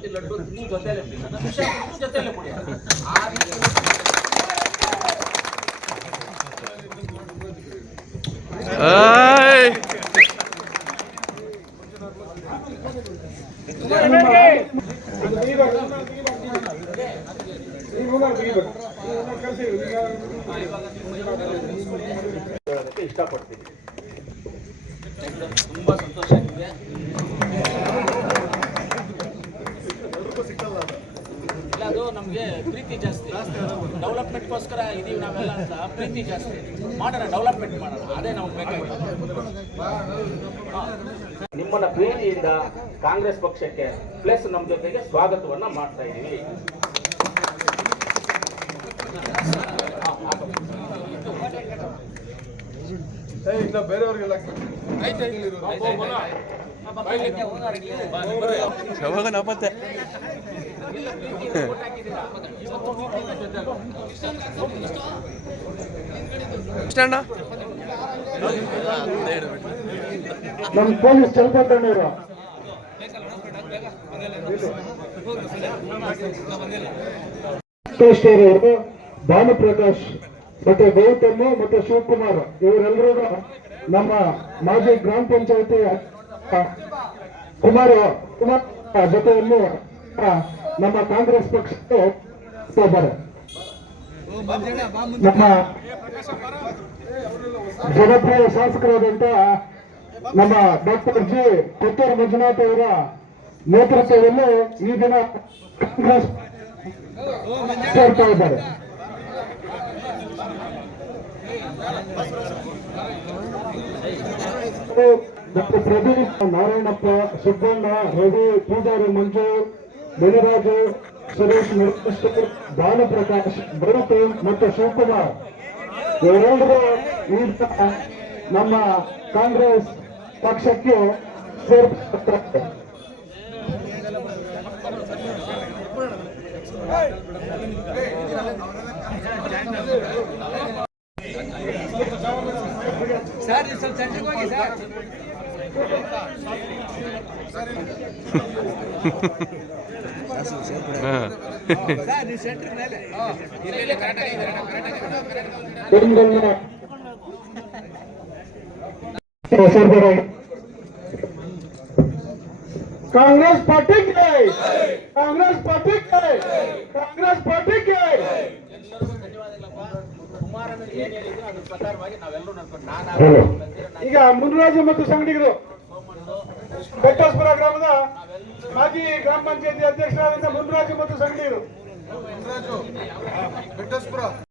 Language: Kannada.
ತಿರುಪತಿ ಲಡ್ಡು ನೀವು ಜೊತೆಲೆ ಜೊತೆಲೆ ಕೊಡಿ ಆ ರೀತಿ ಇಷ್ಟಪಡ್ತೀನಿ. ತುಂಬಾ ಸಂತೋಷ ಆಗಿದೆ. ಇಲ್ಲ ಅದು ನಮಗೆ ಪ್ರೀತಿ ಜಾಸ್ತಿ, ಡೆವಲಪ್ಮೆಂಟ್ಗೋಸ್ಕರ ಇದೀವಿ ನಾವೆಲ್ಲ ಅಂತ ಪ್ರೀತಿ ಜಾಸ್ತಿ. ಮಾಡೋಣ, ಡೆವಲಪ್ಮೆಂಟ್ ಮಾಡೋಣ, ಅದೇ ನಮ್ಗೆ ಬೇಕಾಗಿದೆ. ನಿಮ್ಮನ್ನ ಪ್ರೀತಿಯಿಂದ ಕಾಂಗ್ರೆಸ್ ಪಕ್ಷಕ್ಕೆ ಪ್ಲಸ್ ನಮ್ಮ ಜೊತೆಗೆ ಸ್ವಾಗತವನ್ನ ಮಾಡ್ತಾ ಇದ್ದೀವಿ. ಬೇರೆಯವ್ರಿಗೆಲ್ಲ ನಮ್ಮ ಪೊಲೀಸ್ ಚಲಪಟ್ಟಣ್ಣವರು ಅವರು ಭಾನುಪ್ರಕಾಶ್ ಮತ್ತೆ ಗೌತಮ್ ಮತ್ತೆ ಶಿವಕುಮಾರ್ ಇವರೆಲ್ಲರೂ ನಮ್ಮ ಮಾಜಿ ಗ್ರಾಮ ಪಂಚಾಯತಿ ಕುಮಾರ್ ಜೊತೆಯಲ್ಲಿ ನಮ್ಮ ಕಾಂಗ್ರೆಸ್ ಪಕ್ಷಕ್ಕೆ ಇದ್ದಾರೆ. ನಮ್ಮ ಜನಪ್ರಿಯ ಶಾಸಕರಾದಂತ ನಮ್ಮ ಡಾಕ್ಟರ್ ಜಿ ಕೊತ್ತೂರು ಮಂಜುನಾಥ್ ಅವರ ನೇತೃತ್ವದಲ್ಲಿ ಈ ದಿನ ಕಾಂಗ್ರೆಸ್ ಸೇರ್ತಾ ಇದ್ದಾರೆ. ಡಾಕ್ಟರ್ ಪ್ರದೀಪ್, ನಾರಾಯಣಪ್ಪ, ಸುಬ್ಬಣ್ಣ, ರವಿ, ಪೂಜಾರಿ ಮಂಜು, ಮುನಿರಾಜು, ಸುರೇಶ್, ಭಾನುಪ್ರಕಾಶ್, ಗೌತಮ್ ಮತ್ತು ಶಿವಕುಮಾರ್ ಇವರೆಲ್ಲರೂ ಈಗ ನಮ್ಮ ಕಾಂಗ್ರೆಸ್ ಪಕ್ಷಕ್ಕೆ ಸೇರ್ಪಡೆ. ಸರ್ ಸ್ವಲ್ಪ ಸೆಂಟ್ರಿಗೆ ಹೋಗಿ ಸರ್. कांग्रेस पार्टी के कांग्रेस पार्टी के कांग्रेस पार्टी के ಈಗ ಮುನ್ರಾಜು ಮತ್ತು ಸಂಗಡಿಗರು ಬೆಟ್ಟಸ್ಪುರ ಗ್ರಾಮದ ಮಾಜಿ ಗ್ರಾಮ ಪಂಚಾಯತಿ ಅಧ್ಯಕ್ಷರಾದಂತಹ ಮುನ್ರಾಜು ಮತ್ತು ಸಂಗಡಿಗರು